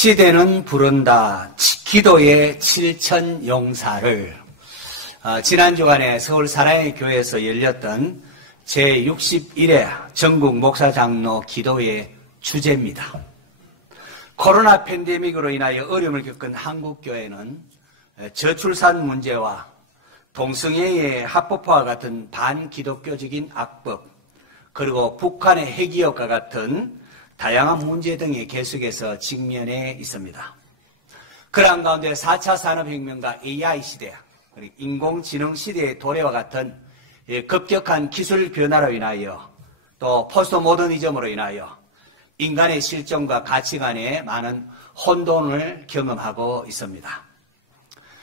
시대는 부른다. 기도의 7천 용사를 지난 주간에 서울 사랑의 교회에서 열렸던 제61회 전국 목사장로 기도의 주제입니다. 코로나 팬데믹으로 인하여 어려움을 겪은 한국교회는 저출산 문제와 동성애의 합법화와 같은 반기독교적인 악법, 그리고 북한의 핵위협과 같은 다양한 문제 등에 계속해서 직면해 있습니다. 그러한 가운데 4차 산업혁명과 AI 시대, 인공지능 시대의 도래와 같은 급격한 기술 변화로 인하여 또 포스트 모더니즘으로 인하여 인간의 실존과 가치관에 많은 혼돈을 경험하고 있습니다.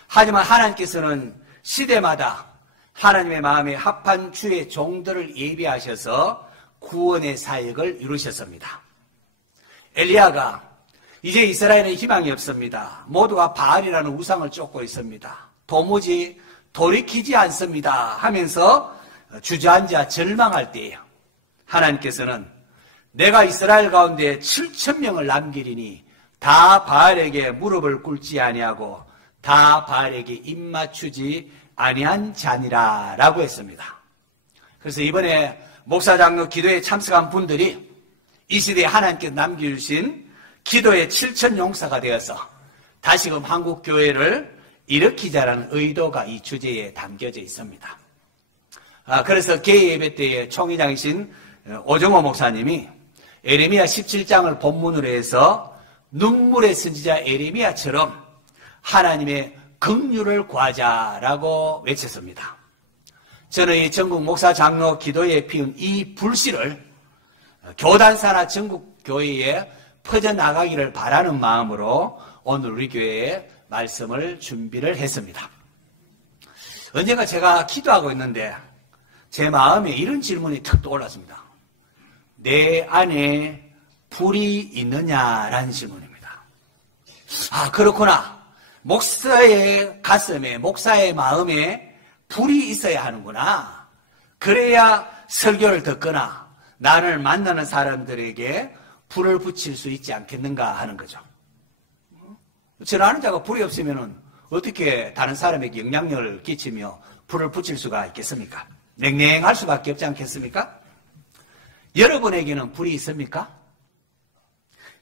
하지만 하나님께서는 시대마다 하나님의 마음에 합한 주의 종들을 예비하셔서 구원의 사역을 이루셨습니다. 엘리야가 이제 이스라엘에 희망이 없습니다. 모두가 바알이라는 우상을 쫓고 있습니다. 도무지 돌이키지 않습니다 하면서 주저앉아 절망할 때에 하나님께서는 내가 이스라엘 가운데 7,000명을 남기리니 다 바알에게 무릎을 꿇지 아니하고 다 바알에게 입맞추지 아니한 자니라 라고 했습니다. 그래서 이번에 목사장로 기도에 참석한 분들이 이 시대에 하나님께서 남겨주신 기도의 7천 용사가 되어서 다시금 한국교회를 일으키자라는 의도가 이 주제에 담겨져 있습니다. 그래서 개회 예배 때에 총회장이신 오정호 목사님이 에레미야 17장을 본문으로 해서 눈물의 선지자 에레미야처럼 하나님의 긍휼을 구하자라고 외쳤습니다. 저는 이 전국 목사 장로 기도에 피운 이 불씨를 교단사나 전국 교회에 퍼져나가기를 바라는 마음으로 오늘 우리 교회에 말씀을 준비를 했습니다. 언젠가 제가 기도하고 있는데 제 마음에 이런 질문이 탁 떠올랐습니다. 내 안에 불이 있느냐라는 질문입니다. 그렇구나. 목사의 가슴에, 목사의 마음에 불이 있어야 하는구나. 그래야 설교를 듣거나 나를 만나는 사람들에게 불을 붙일 수 있지 않겠는가 하는 거죠. 저는 아는 자가 불이 없으면 어떻게 다른 사람에게 영향력을 끼치며 불을 붙일 수가 있겠습니까? 냉랭할 수밖에 없지 않겠습니까? 여러분에게는 불이 있습니까?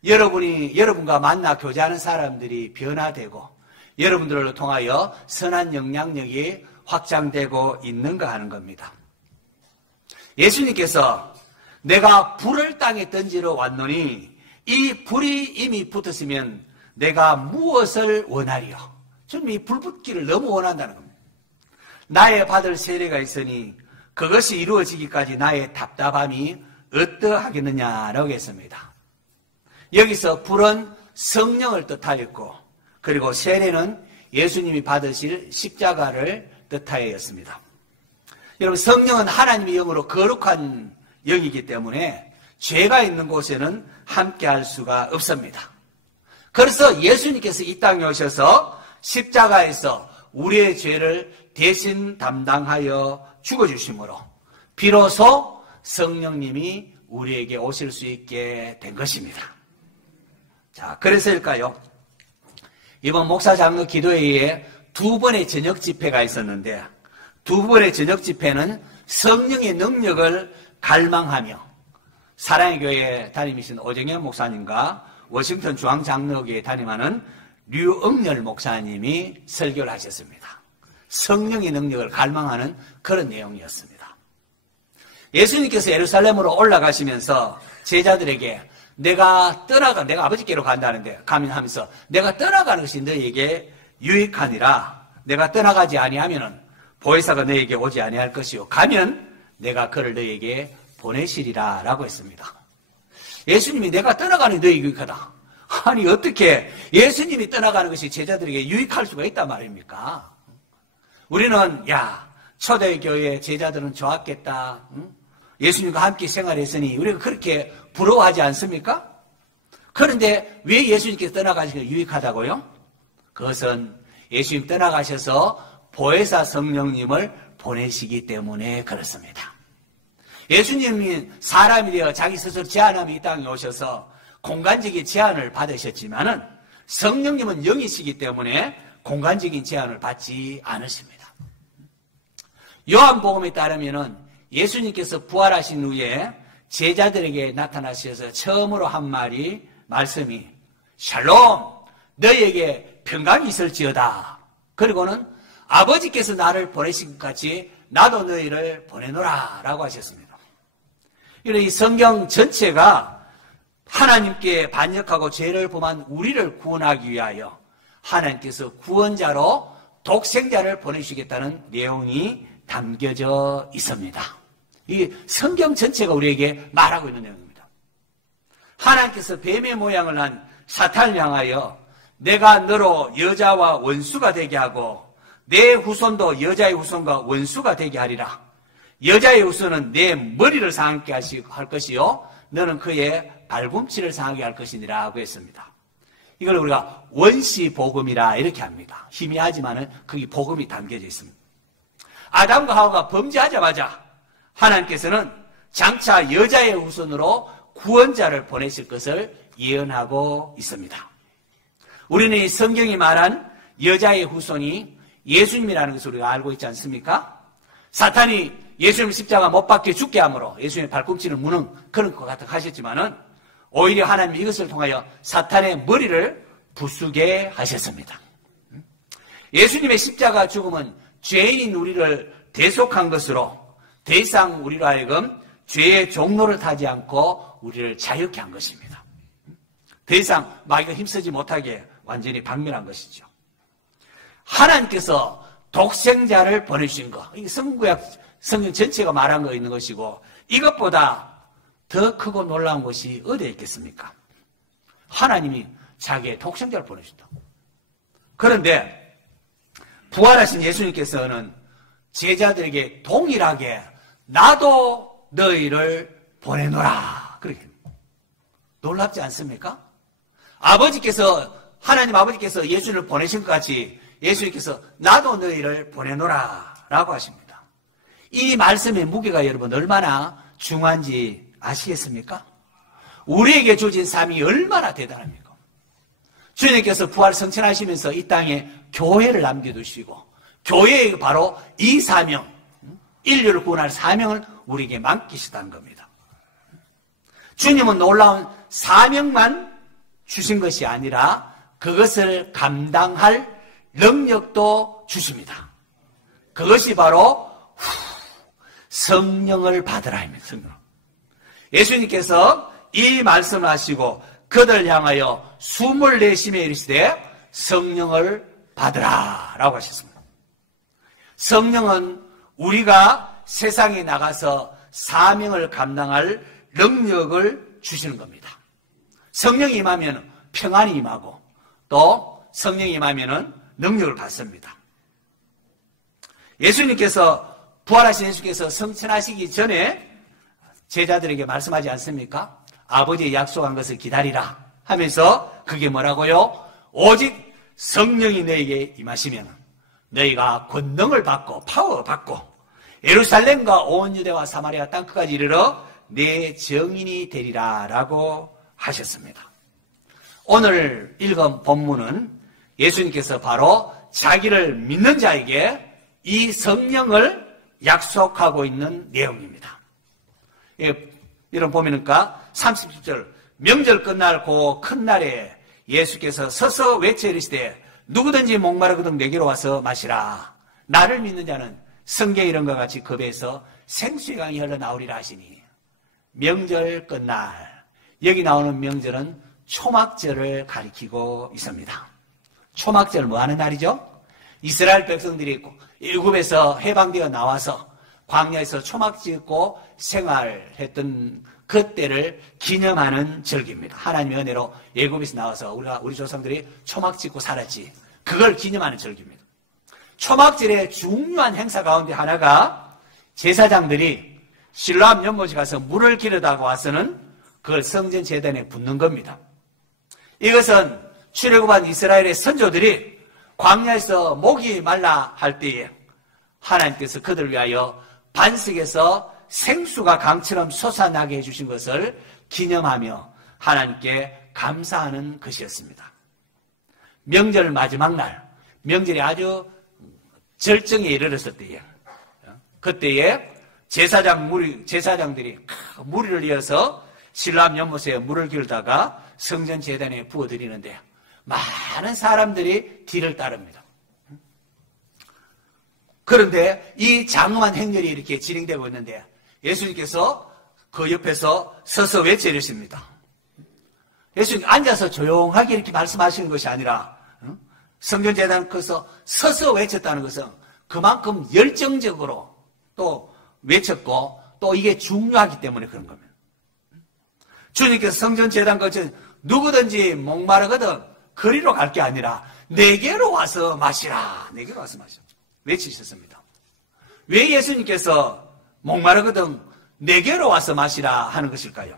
여러분과 만나 교제하는 사람들이 변화되고 여러분들을 통하여 선한 영향력이 확장되고 있는가 하는 겁니다. 예수님께서 내가 불을 땅에 던지러 왔노니 이 불이 이미 붙었으면 내가 무엇을 원하리요? 좀 이 불붙기를 너무 원한다는 겁니다. 나의 받을 세례가 있으니 그것이 이루어지기까지 나의 답답함이 어떠하겠느냐라고 했습니다. 여기서 불은 성령을 뜻하였고 그리고 세례는 예수님이 받으실 십자가를 뜻하였습니다. 여러분, 성령은 하나님의 영으로 거룩한 영이기 때문에 죄가 있는 곳에는 함께할 수가 없습니다. 그래서 예수님께서 이 땅에 오셔서 십자가에서 우리의 죄를 대신 담당하여 죽어주심으로 비로소 성령님이 우리에게 오실 수 있게 된 것입니다. 자, 그래서일까요? 이번 목사장로 기도회에 두 번의 저녁 집회가 있었는데 두 번의 저녁 집회는 성령의 능력을 갈망하며 사랑의 교회 담임이신 오정현 목사님과 워싱턴 중앙장로교회 담임하는 류응열 목사님이 설교를 하셨습니다. 성령의 능력을 갈망하는 그런 내용이었습니다. 예수님께서 예루살렘으로 올라가시면서 제자들에게 내가 아버지께로 간다는데 가면하면서 내가 떠나가는 것이 너에게 유익하니라. 내가 떠나가지 아니하면은 보혜사가 너에게 오지 아니할 것이요 가면 내가 그를 너에게 보내시리라 라고 했습니다. 예수님이 내가 떠나가는 너에게 유익하다. 아니 어떻게 예수님이 떠나가는 것이 제자들에게 유익할 수가 있단 말입니까? 우리는 초대교회 제자들은 좋았겠다. 예수님과 함께 생활했으니 우리가 그렇게 부러워하지 않습니까? 그런데 왜 예수님께서 떠나가시기가 유익하다고요? 그것은 예수님 떠나가셔서 보혜사 성령님을 보내시기 때문에 그렇습니다. 예수님이 사람이 되어 자기 스스로 제한함이 이 땅에 오셔서 공간적인 제한을 받으셨지만은 성령님은 영이시기 때문에 공간적인 제한을 받지 않으십니다. 요한복음에 따르면은 예수님께서 부활하신 후에 제자들에게 나타나셔서 처음으로 한 말씀이 샬롬 너희에게 평강이 있을지어다. 그리고는 아버지께서 나를 보내신 것 같이 나도 너희를 보내노라 라고 하셨습니다. 이 성경 전체가 하나님께 반역하고 죄를 범한 우리를 구원하기 위하여 하나님께서 구원자로 독생자를 보내주시겠다는 내용이 담겨져 있습니다. 이 성경 전체가 우리에게 말하고 있는 내용입니다. 하나님께서 뱀의 모양을 한 사탄을 향하여 내가 너로 여자와 원수가 되게 하고 내 후손도 여자의 후손과 원수가 되게 하리라. 여자의 후손은 내 머리를 상하게 할 것이요 너는 그의 발꿈치를 상하게 할 것이니라 하고 했습니다. 이걸 우리가 원시복음이라 이렇게 합니다. 희미하지만은 거기 복음이 담겨져 있습니다. 아담과 하와가 범죄하자마자 하나님께서는 장차 여자의 후손으로 구원자를 보내실 것을 예언하고 있습니다. 우리는 이 성경이 말한 여자의 후손이 예수님이라는 것을 우리가 알고 있지 않습니까? 사탄이 예수님 십자가 못 박혀 죽게 함으로 예수님의 발꿈치를 무는 그런 것 같아 하셨지만은 오히려 하나님이 이것을 통하여 사탄의 머리를 부수게 하셨습니다. 예수님의 십자가 죽음은 죄인인 우리를 대속한 것으로 더 이상 우리로 하여금 죄의 종로를 타지 않고 우리를 자유케 한 것입니다. 더 이상 마귀가 힘쓰지 못하게 완전히 박멸한 것이죠. 하나님께서 독생자를 보내주신 것, 이 성구약 성경 전체가 말한 거 있는 것이고 이것보다 더 크고 놀라운 것이 어디에 있겠습니까? 하나님이 자기의 독생자를 보내준다. 그런데 부활하신 예수님께서는 제자들에게 동일하게 나도 너희를 보내노라. 그렇게 놀랍지 않습니까? 하나님 아버지께서 예수를 보내신 것 같이 예수님께서 나도 너희를 보내노라 라고 하십니다. 이 말씀의 무게가 여러분 얼마나 중요한지 아시겠습니까? 우리에게 주어진 삶이 얼마나 대단합니까? 주님께서 부활 성천하시면서 이 땅에 교회를 남겨두시고 교회의 바로 이 사명, 인류를 구원할 사명을 우리에게 맡기시다는 겁니다. 주님은 놀라운 사명만 주신 것이 아니라 그것을 감당할 능력도 주십니다. 그것이 바로 성령을 받으라입니다. 성령. 예수님께서 이 말씀을 하시고 그들 향하여 숨을 내쉬며 이르시되 성령을 받으라 라고 하셨습니다. 성령은 우리가 세상에 나가서 사명을 감당할 능력을 주시는 겁니다. 성령이 임하면 평안이 임하고 또 성령이 임하면 능력을 받습니다. 부활하신 예수께서 성천하시기 전에 제자들에게 말씀하지 않습니까? 아버지의 약속한 것을 기다리라 하면서 그게 뭐라고요? 오직 성령이 너에게 임하시면 너희가 권능을 받고 파워 받고 예루살렘과 온 유대와 사마리아 땅끝까지 이르러 내 증인이 되리라 라고 하셨습니다. 오늘 읽은 본문은 예수님께서 바로 자기를 믿는 자에게 이 성령을 약속하고 있는 내용입니다. 이런 보면은까 30절 명절 끝날 그 큰 날에 예수께서 서서 외쳐 이르시되 누구든지 목마르거든 내게로 와서 마시라. 나를 믿는 자는 성경에 이런 것 같이 급에서 생수의 강이 흘러나오리라 하시니 명절 끝날 여기 나오는 명절은 초막절을 가리키고 있습니다. 초막절 뭐 하는 날이죠? 이스라엘 백성들이 애굽에서 해방되어 나와서 광야에서 초막 짓고 생활했던 그때를 기념하는 절기입니다. 하나님의 은혜로 애굽에서 나와서 우리 조상들이 초막 짓고 살았지. 그걸 기념하는 절기입니다. 초막절의 중요한 행사 가운데 하나가 제사장들이 실로암 연못에 가서 물을 기르다가 와서는 그걸 성전 제단에 붓는 겁니다. 이것은 출애굽한 이스라엘의 선조들이 광야에서 목이 말라 할 때에 하나님께서 그들을 위하여 반석에서 생수가 강처럼 솟아나게 해주신 것을 기념하며 하나님께 감사하는 것이었습니다. 명절 마지막 날, 명절이 아주 절정에 이르렀을 때에, 그때에 제사장들이 무리를 이어서 실람 연못에 물을 기울다가 성전 제단에 부어드리는데 많은 사람들이 뒤를 따릅니다. 그런데 이 장엄한 행렬이 이렇게 진행되고 있는데 예수님께서 그 옆에서 서서 외쳐 이르십니다. 예수님 앉아서 조용하게 이렇게 말씀하시는 것이 아니라 성전 제단에서 서서 외쳤다는 것은 그만큼 열정적으로 또 외쳤고 또 이게 중요하기 때문에 그런 겁니다. 주님께서 성전 제단 거쳐 누구든지 목마르거든 거리로 갈 게 아니라 내게로 와서 마시라. 내게로 와서 마시라. 외치셨습니다. 왜 예수님께서 목마르거든 내게로 와서 마시라 하는 것일까요?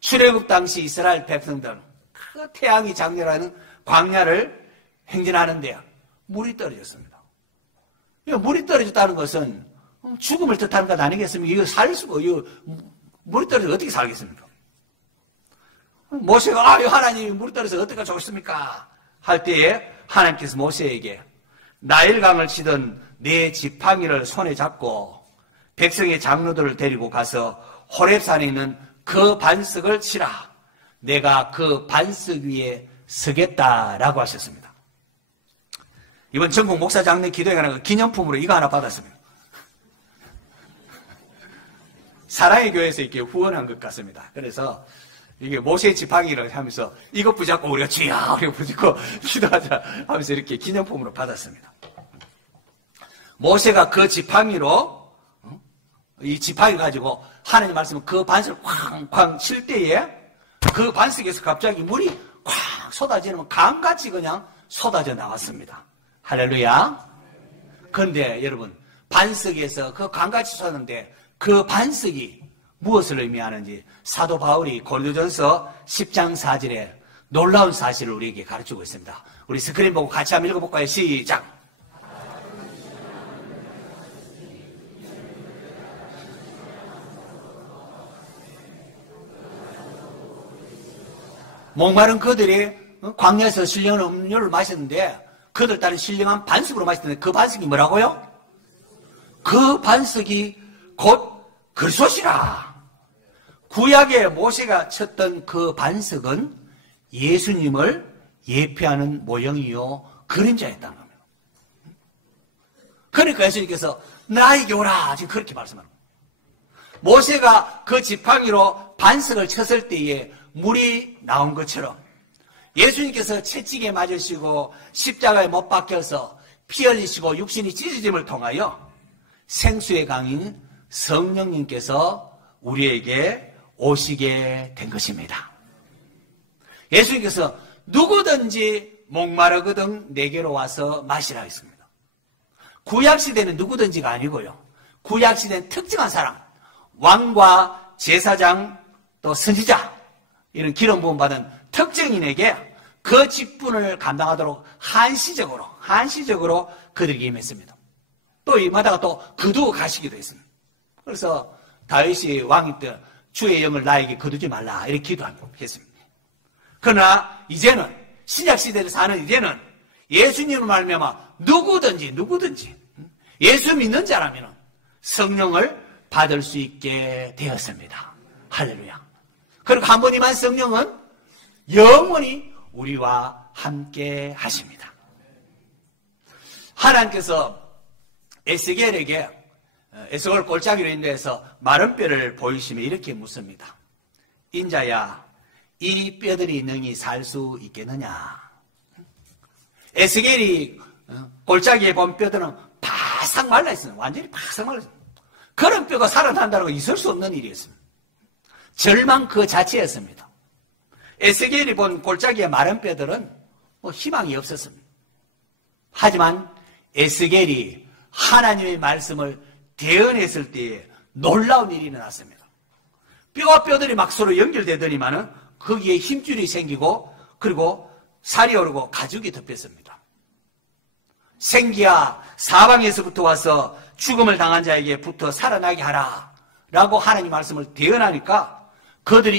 출애굽 당시 이스라엘 백성들 그 태양이 장렬하는 광야를 행진하는데 물이 떨어졌습니다. 물이 떨어졌다는 것은 죽음을 뜻하는 것 아니겠습니까? 이거 살 수가, 이거 물이 떨어져 어떻게 살겠습니까? 모세가 하나님이 물이 떨어져서 어떻게 좋습니까? 할 때에 하나님께서 모세에게 나일강을 치던 네 지팡이를 손에 잡고 백성의 장로들을 데리고 가서 호렙산에 있는 그 반석을 치라. 내가 그 반석 위에 서겠다라고 하셨습니다. 이번 전국 목사 장례 기도회 가는 기념품으로 이거 하나 받았습니다. 사랑의 교회에서 이렇게 후원한 것 같습니다. 그래서 이게 모세 지팡이를 하면서 이거 붙잡고 우리가 주야 우리가 붙잡고 기도하자 하면서 이렇게 기념품으로 받았습니다. 모세가 그 지팡이로 이 지팡이 가지고 하나님 말씀을 그 반석을 쾅쾅 칠 때에 그 반석에서 갑자기 물이 콱 쏟아지면 강같이 그냥 쏟아져 나왔습니다. 할렐루야. 그런데 여러분 반석에서 그 강같이 쏟았는데 그 반석이 무엇을 의미하는지 사도 바울이 고린도전서 10장 4절에 놀라운 사실을 우리에게 가르치고 있습니다. 우리 스크린 보고 같이 한번 읽어볼까요? 시작. 목마른 그들이 광야에서 신령한 음료를 마셨는데 그들 따른 신령한 반석으로 마셨는데 그 반석이 뭐라고요? 그 반석이 곧 그리스도시라. 구약의 모세가 쳤던 그 반석은 예수님을 예표하는 모형이요 그림자였다는 겁니다. 그러니까 예수님께서 나에게 오라 지금 그렇게 말씀하는 겁니다. 모세가 그 지팡이로 반석을 쳤을 때에 물이 나온 것처럼 예수님께서 채찍에 맞으시고 십자가에 못 박혀서 피 흘리시고 육신이 찢어짐을 통하여 생수의 강인 성령님께서 우리에게 오시게 된 것입니다. 예수님께서 누구든지 목마르거든 내게로 와서 마시라 했습니다. 구약시대는 누구든지가 아니고요. 구약시대는 특정한 사람, 왕과 제사장 또 선지자 이런 기름 부음 받은 특정인에게 그 직분을 감당하도록 한시적으로 그들에게 임했습니다. 또 이마다가 또 거두어 가시기도 했습니다. 그래서 다윗이 왕이 때 주의 영을 나에게 거두지 말라 이렇게 기도했습니다. 그러나 이제는 신약시대를 사는 이제는 예수님을 말미암아 누구든지 예수 믿는 자라면 성령을 받을 수 있게 되었습니다. 할렐루야. 그리고 한 번 임한 성령은 영원히 우리와 함께 하십니다. 하나님께서 에스겔에게 에스겔 골짜기로 인도해서 마른 뼈를 보이시며 이렇게 묻습니다. 인자야, 이 뼈들이 능히 살 수 있겠느냐? 에스겔이 골짜기에 본 뼈들은 바싹 말라있어요. 완전히 바싹 말라있어요. 그런 뼈가 살아난다는 건 있을 수 없는 일이었습니다. 절망 그 자체였습니다. 에스겔이 본 골짜기의 마른 뼈들은 희망이 없었습니다. 하지만 에스겔이 하나님의 말씀을 대언했을 때에 놀라운 일이 일어났습니다. 뼈와 뼈들이 막 서로 연결되더니만은 거기에 힘줄이 생기고 그리고 살이 오르고 가죽이 덮였습니다. 생기야 사방에서부터 와서 죽음을 당한 자에게 붙어 살아나게 하라 라고 하나님 말씀을 대언하니까 그들이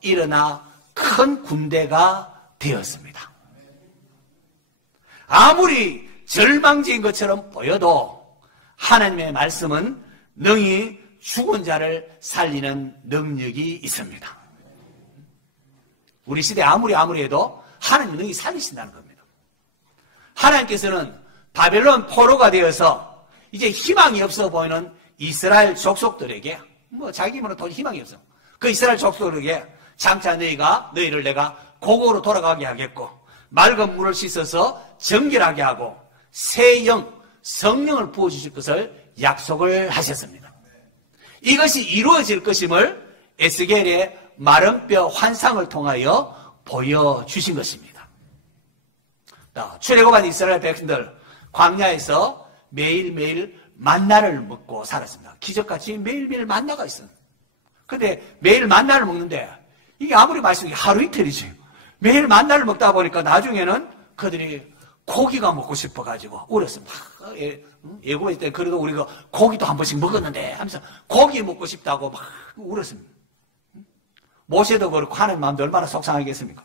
일어나 큰 군대가 되었습니다. 아무리 절망적인 것처럼 보여도 하나님의 말씀은 능히 죽은 자를 살리는 능력이 있습니다. 우리 시대에 아무리 해도 하나님은 능히 살리신다는 겁니다. 하나님께서는 바벨론 포로가 되어서 이제 희망이 없어 보이는 이스라엘 족속들에게 자기 힘으로 도저히 희망이 없어. 그 이스라엘 족속들에게 장차 너희를 내가 고국으로 돌아가게 하겠고 맑은 물을 씻어서 정결하게 하고 새 영, 성령을 부어주실 것을 약속을 하셨습니다. 이것이 이루어질 것임을 에스겔의 마른 뼈 환상을 통하여 보여주신 것입니다. 출애굽한 이스라엘 백성들 광야에서 매일매일 만나를 먹고 살았습니다. 기적같이 매일매일 만나가 있어요. 근데 매일 만나를 먹는데 이게 아무리 맛있는 게 하루 이틀이지. 매일 만나를 먹다 보니까 나중에는 그들이 고기가 먹고 싶어가지고 울었습니다. 예고할 때 그래도 우리가 고기도 한 번씩 먹었는데 하면서 고기 먹고 싶다고 막 울었습니다. 모세도 그렇고 하나님 마음도 얼마나 속상하겠습니까?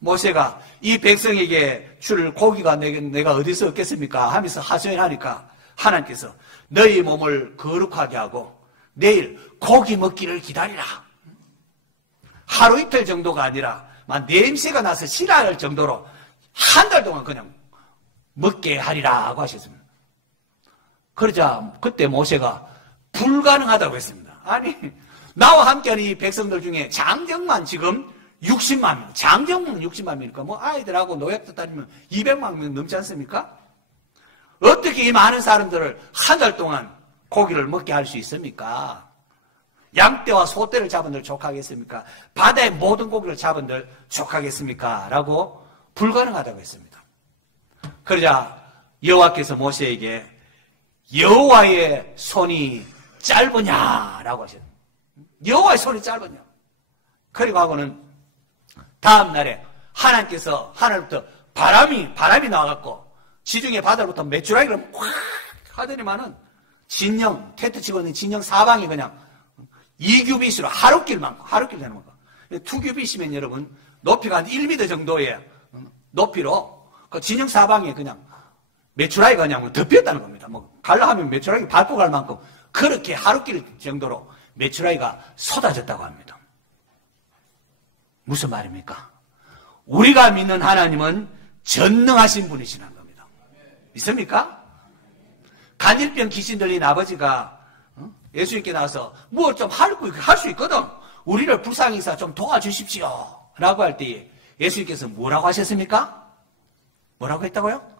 모세가 이 백성에게 줄 고기가 내가 어디서 얻겠습니까? 하면서 하소연하니까 하나님께서 너희 몸을 거룩하게 하고 내일 고기 먹기를 기다리라. 하루 이틀 정도가 아니라 냄새가 나서 싫어할 정도로 한 달 동안 그냥 먹게 하리라고 하셨습니다. 그러자 그때 모세가 불가능하다고 했습니다. 아니 나와 함께하는 이 백성들 중에 장정만 지금 60만 명, 장정만 60만 명이니까 아이들하고 노약자 따지면 200만 명 넘지 않습니까? 어떻게 이 많은 사람들을 한 달 동안 고기를 먹게 할 수 있습니까? 양떼와 소떼를 잡은들 족하겠습니까? 바다의 모든 고기를 잡은들 족하겠습니까? 라고 불가능하다고 했습니다. 그러자 여호와께서 모세에게 여호와의 손이 짧으냐라고 하셨습니다. 여호와의 손이 짧으냐. 그리고 하고는 다음 날에 하나님께서 하늘부터 바람이 나와갖고 지중해 바다로부터 메추라기를 확 하더니만은 진영, 텐트 치고 있는 진영 사방이 그냥 2규빗으로 하루길 되는 겁니다. 2규빗이면 여러분 높이가 한 1m 정도의 높이로 그 진영 사방에 그냥 메추라기가 그냥 덮였다는 겁니다. 갈라 하면 메추라기 밟고 갈 만큼 그렇게 하루길 정도로 메추라기가 쏟아졌다고 합니다. 무슨 말입니까? 우리가 믿는 하나님은 전능하신 분이시라는 겁니다. 믿습니까? 간질병 귀신 들린 아버지가 예수님께 나와서 뭐 좀 할 수 있거든. 우리를 불쌍히 여기서 좀 도와주십시오. 라고 할 때 예수님께서 뭐라고 하셨습니까? 뭐라고 했다고요?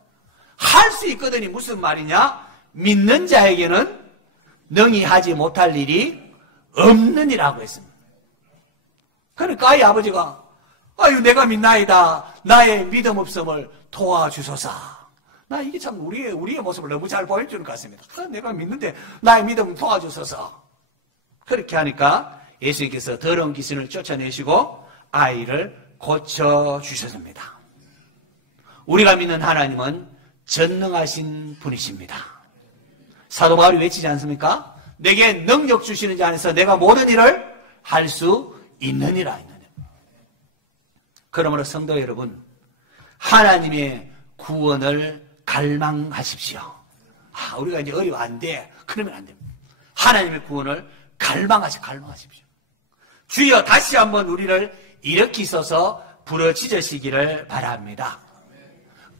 할 수 있거든이 무슨 말이냐? 믿는 자에게는 능히 하지 못할 일이 없느니라고 했습니다. 그러니까 이 아버지가 아유 내가 믿나이다. 나의 믿음 없음을 도와주소서. 나 이게 참 우리의 모습을 너무 잘 보여주는 것 같습니다. 내가 믿는데 나의 믿음을 도와주소서. 그렇게 하니까 예수님께서 더러운 귀신을 쫓아내시고 아이를 고쳐주셨습니다. 우리가 믿는 하나님은 전능하신 분이십니다. 사도 바울이 외치지 않습니까? 내게 능력 주시는 자 안에서 내가 모든 일을 할 수 있느니라. 그러므로 성도 여러분, 하나님의 구원을 갈망하십시오. 우리가 이제 어려워 안 돼. 그러면 안 됩니다. 하나님의 구원을 갈망하십시오. 주여 다시 한번 우리를 일으키소서 부르짖으시기를 바랍니다.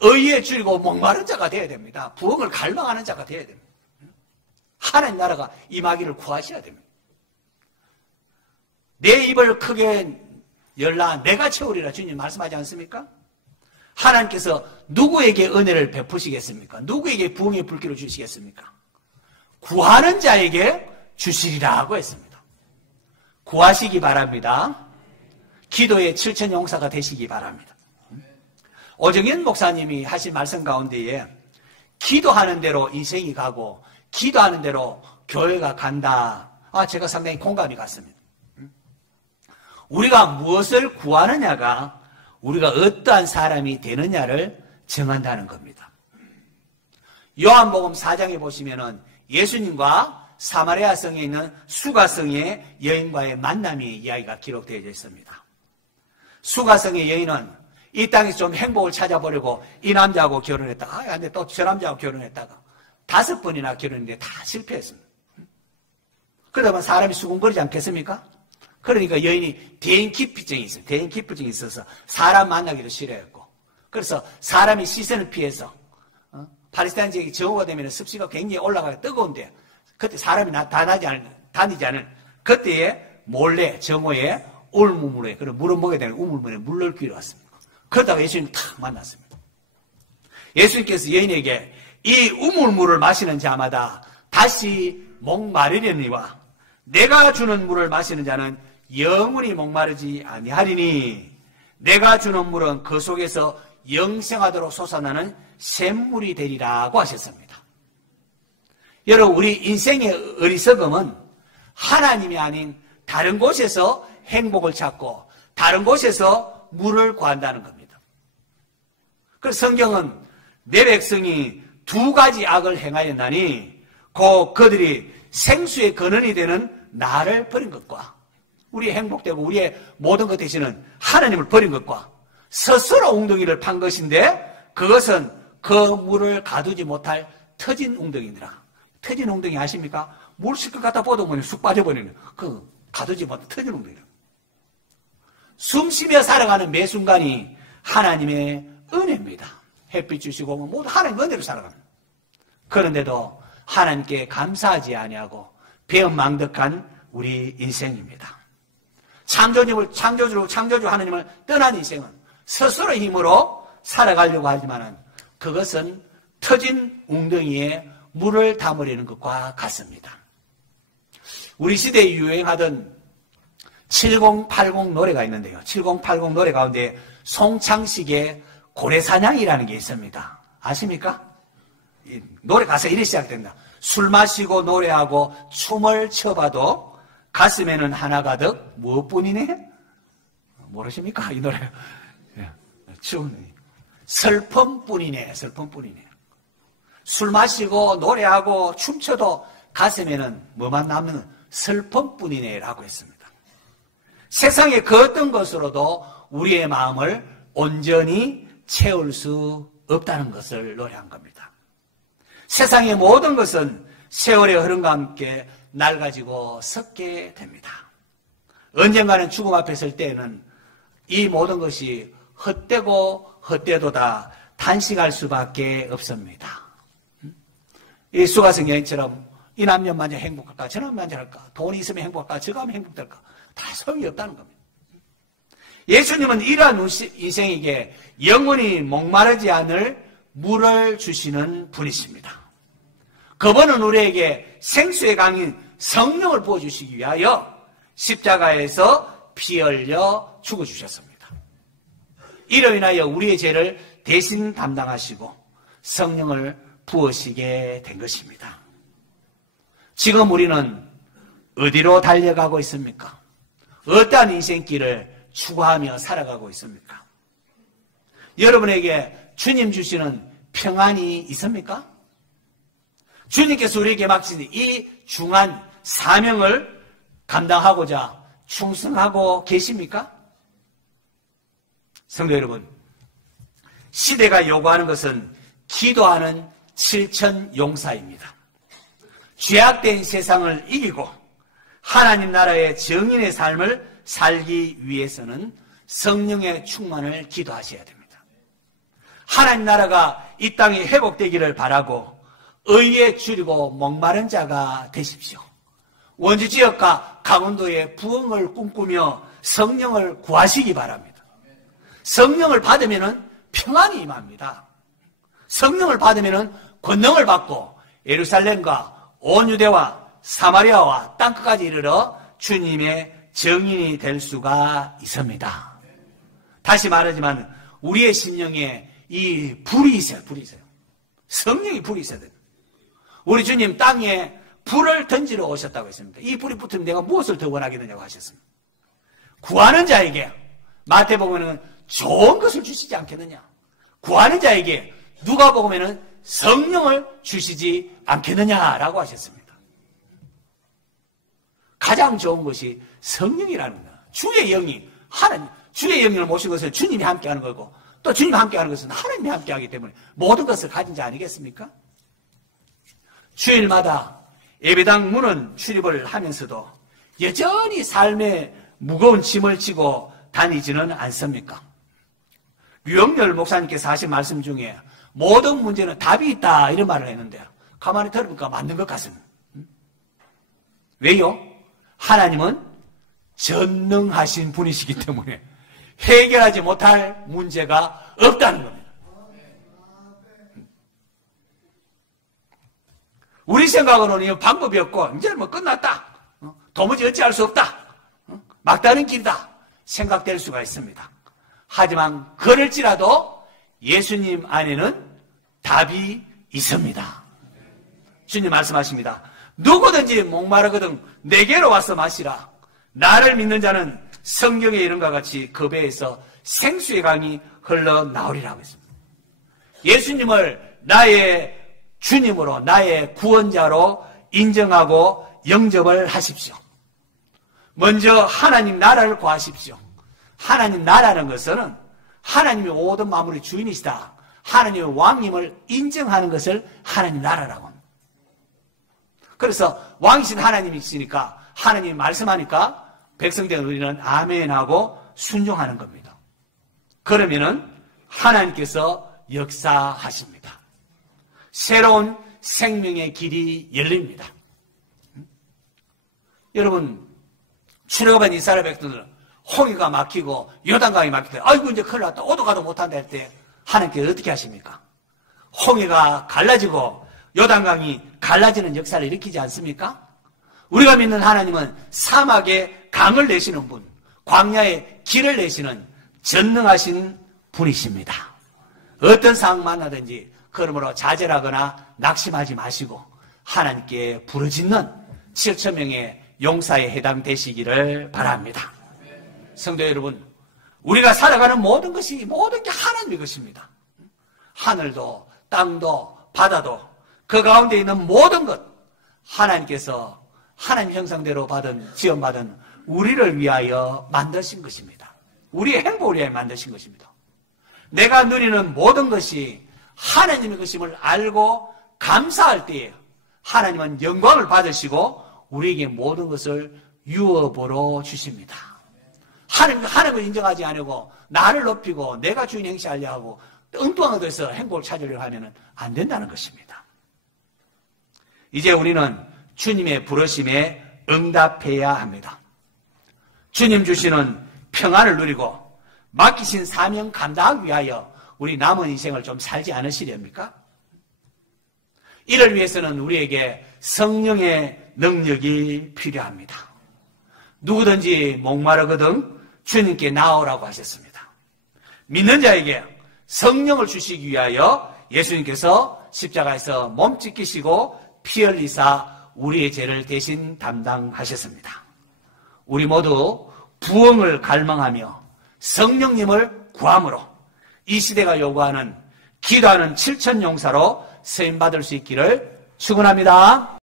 의에 줄이고 목마른 자가 되어야 됩니다. 부흥을 갈망하는 자가 되어야 됩니다. 하나님 나라가 임하기를 구하셔야 됩니다. 내 입을 크게 열라 내가 채우리라 주님 말씀하지 않습니까? 하나님께서 누구에게 은혜를 베푸시겠습니까? 누구에게 부흥의 불길을 주시겠습니까? 구하는 자에게 주시리라고 했습니다. 구하시기 바랍니다. 기도의 7천 용사가 되시기 바랍니다. 오정현 목사님이 하신 말씀 가운데에 기도하는 대로 인생이 가고 기도하는 대로 교회가 간다. 제가 상당히 공감이 갔습니다. 우리가 무엇을 구하느냐가 우리가 어떠한 사람이 되느냐를 정한다는 겁니다. 요한복음 4장에 보시면은 예수님과 사마리아 성에 있는 수가성의 여인과의 만남의 이야기가 기록되어 있습니다. 수가성의 여인은 이 땅에서 좀 행복을 찾아보려고 이 남자하고 결혼했다가, 근데 또 저 남자하고 결혼했다가 5번이나 결혼했는데 다 실패했습니다. 그러다 보면 사람이 수군거리지 않겠습니까? 그러니까 여인이 대인기피증이 있어요. 대인기피증이 있어서 사람 만나기도 싫어했고, 그래서 사람이 시선을 피해서, 팔레스타인 지역이 정오가 되면 습시가 굉장히 올라가고 뜨거운데, 그때 사람이 다니지 않은 그때에 몰래 정오에 울무물에, 그런 물을 먹어야 되는 우물물에 물 넣기로 왔습니다. 그러다가 예수님 탁 만났습니다. 예수님께서 여인에게 이 우물물을 마시는 자마다 다시 목마르려니와 내가 주는 물을 마시는 자는 영원히 목마르지 아니하리니 내가 주는 물은 그 속에서 영생하도록 솟아나는 샘물이 되리라고 하셨습니다. 여러분, 우리 인생의 어리석음은 하나님이 아닌 다른 곳에서 행복을 찾고 다른 곳에서 물을 구한다는 겁니다. 그래서 성경은 내 백성이 2가지 악을 행하였나니 곧 그들이 생수의 근원이 되는 나를 버린 것과 우리의 행복되고 우리의 모든 것 대신은 하나님을 버린 것과 스스로 웅덩이를 판 것인데 그것은 그 물을 가두지 못할 터진 웅덩이니라. 터진 웅덩이 아십니까? 물 실컷 갖다 뻗어보면 쑥 빠져버리는 그 가두지 못한 터진 웅덩이라. 숨 쉬며 살아가는 매 순간이 하나님의 은혜입니다. 햇빛 주시고 모두 하나님 은혜로 살아갑니다. 그런데도 하나님께 감사하지 아니하고 배은망덕한 우리 인생입니다. 창조주 하나님을 떠난 인생은 스스로 힘으로 살아가려고 하지만은 그것은 터진 웅덩이에 물을 담으려는 것과 같습니다. 우리 시대에 유행하던 7080 노래가 있는데요. 7080 노래 가운데 송창식의 고래사냥이라는 게 있습니다. 아십니까? 노래 가사 이렇게 시작된다. 술 마시고 노래하고 춤을 춰봐도 가슴에는 하나 가득 무엇뿐이네? 모르십니까? 이 노래. 슬픔뿐이네. 슬픔뿐이네. 술 마시고 노래하고 춤춰도 가슴에는 뭐만 남는 슬픔뿐이네 라고 했습니다. 세상의 그 어떤 것으로도 우리의 마음을 온전히 채울 수 없다는 것을 노래한 겁니다. 세상의 모든 것은 세월의 흐름과 함께 낡아지고 썩게 됩니다. 언젠가는 죽음 앞에 설 때에는 이 모든 것이 헛되고 헛되도다 탄식할 수밖에 없습니다. 이 수가성 여인처럼 이 남녀 만져 행복할까? 저 남녀 만져 할까? 돈이 있으면 행복할까? 저거 하면 행복될까? 다 소용이 없다는 겁니다. 예수님은 이러한 인생에게 영원히 목마르지 않을 물을 주시는 분이십니다. 그분은 우리에게 생수의 강인 성령을 부어주시기 위하여 십자가에서 피 흘려 죽어주셨습니다. 이로 인하여 우리의 죄를 대신 담당하시고 성령을 부으시게 된 것입니다. 지금 우리는 어디로 달려가고 있습니까? 어떠한 인생길을 추구하며 살아가고 있습니까? 여러분에게 주님 주시는 평안이 있습니까? 주님께서 우리에게 맡기신 이 중한 사명을 감당하고자 충성하고 계십니까? 성도 여러분, 시대가 요구하는 것은 기도하는 7천 용사입니다. 죄악된 세상을 이기고 하나님 나라의 정인의 삶을 살기 위해서는 성령의 충만을 기도하셔야 됩니다. 하나님 나라가 이 땅에 회복되기를 바라고 의에 줄이고 목마른 자가 되십시오. 원주 지역과 강원도의 부흥을 꿈꾸며 성령을 구하시기 바랍니다. 성령을 받으면 평안이 임합니다. 성령을 받으면 권능을 받고 예루살렘과 온 유대와 사마리아와 땅끝까지 이르러 주님의 정인이 될 수가 있습니다. 다시 말하지만 우리의 심령에 이 불이 있어요. 불이 있어요. 성령이 불이 있어야 됩니다. 우리 주님 땅에 불을 던지러 오셨다고 했습니다. 이 불이 붙으면 내가 무엇을 더 원하겠느냐고 하셨습니다. 구하는 자에게 마태복음에는 좋은 것을 주시지 않겠느냐. 구하는 자에게 누가복음에는 성령을 주시지 않겠느냐라고 하셨습니다. 가장 좋은 것이 성령이라는 거예요. 주의 영이 하나님, 주의 영을 모신 것은 주님이 함께하는 거고 또 주님 함께하는 것은 하나님이 함께하기 때문에 모든 것을 가진 자 아니겠습니까? 주일마다 예배당 문은 출입을 하면서도 여전히 삶의 무거운 짐을 지고 다니지는 않습니까? 류영렬 목사님께서 하신 말씀 중에 모든 문제는 답이 있다 이런 말을 했는데 가만히 들어보니까 맞는 것 같습니다. 왜요? 하나님은 전능하신 분이시기 때문에 해결하지 못할 문제가 없다는 겁니다. 우리 생각으로는 방법이 없고 이제 뭐 끝났다. 도무지 어찌할 수 없다. 막다른 길이다. 생각될 수가 있습니다. 하지만 그럴지라도 예수님 안에는 답이 있습니다. 주님 말씀하십니다. 누구든지 목마르거든 내게로 와서 마시라. 나를 믿는 자는 성경에 이른과 같이 그 배에서 생수의 강이 흘러나오리라고 했습니다. 예수님을 나의 주님으로 나의 구원자로 인정하고 영접을 하십시오. 먼저 하나님 나라를 구하십시오. 하나님 나라는 것은 하나님이 모든 만물의 주인이시다. 하나님의 왕님을 인정하는 것을 하나님 나라라고 합니다. 그래서 왕이신 하나님이 있으니까 하나님이 말씀하니까 백성된 우리는 아멘하고 순종하는 겁니다. 그러면은 하나님께서 역사하십니다. 새로운 생명의 길이 열립니다. 여러분, 출애굽한 이스라엘 백성들은 홍해가 막히고 요단강이 막힐 때 아이고 이제 큰일 났다. 오도 가도 못한다 할 때 하나님께서 어떻게 하십니까? 홍해가 갈라지고 요단강이 갈라지는 역사를 일으키지 않습니까? 우리가 믿는 하나님은 사막에 강을 내시는 분, 광야에 길을 내시는 전능하신 분이십니다. 어떤 상황 만나든지 그러므로 좌절하거나 낙심하지 마시고 하나님께 부르짖는 7,000명의 용사에 해당되시기를 바랍니다. 성도 여러분, 우리가 살아가는 모든 게 하나님의 것입니다. 하늘도 땅도 바다도 그 가운데 있는 모든 것 하나님께서 하나님 형상대로 지원받은 우리를 위하여 만드신 것입니다. 우리의 행복을 위하여 만드신 것입니다. 내가 누리는 모든 것이 하나님의 것임을 알고 감사할 때에 하나님은 영광을 받으시고 우리에게 모든 것을 유업으로 주십니다. 하나님을 인정하지 않고 나를 높이고 내가 주인 행시하려 하고 엉뚱한 것에서 행복을 찾으려고 하면 안 된다는 것입니다. 이제 우리는 주님의 부르심에 응답해야 합니다. 주님 주시는 평안을 누리고 맡기신 사명 감당하기 위하여 우리 남은 인생을 좀 살지 않으시렵니까? 이를 위해서는 우리에게 성령의 능력이 필요합니다. 누구든지 목마르거든 주님께 나오라고 하셨습니다. 믿는 자에게 성령을 주시기 위하여 예수님께서 십자가에서 몸 찢기시고 피 흘리사 우리의 죄를 대신 담당하셨습니다. 우리 모두 부흥을 갈망하며 성령님을 구함으로 이 시대가 요구하는 기도하는 7,000용사로 쓰임받을 수 있기를 축원합니다.